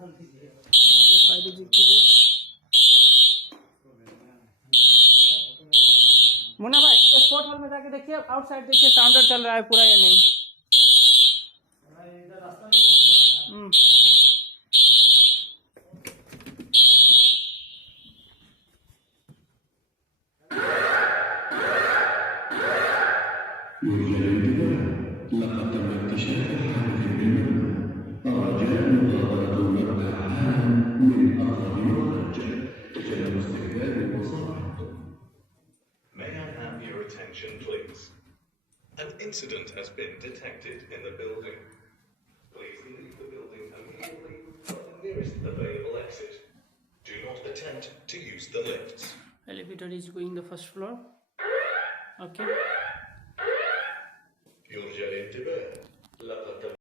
Fire executive Munna भाई sport hall में जाके देखिए, आउटसाइड देखिए काउंटर चल रहा है पूरा या नहीं। لقد تم اكتشاف حادث بالمبنى رجاء مغادرة المبنى حالا من أقرب مخرج تجنب استخدام المصاعد. May I have your attention, please? An incident has been detected in the building. Please leave the building immediately from the nearest available exit. Do not attempt to use the lifts. Elevator is going the first floor. Okay. يرجى الانتباه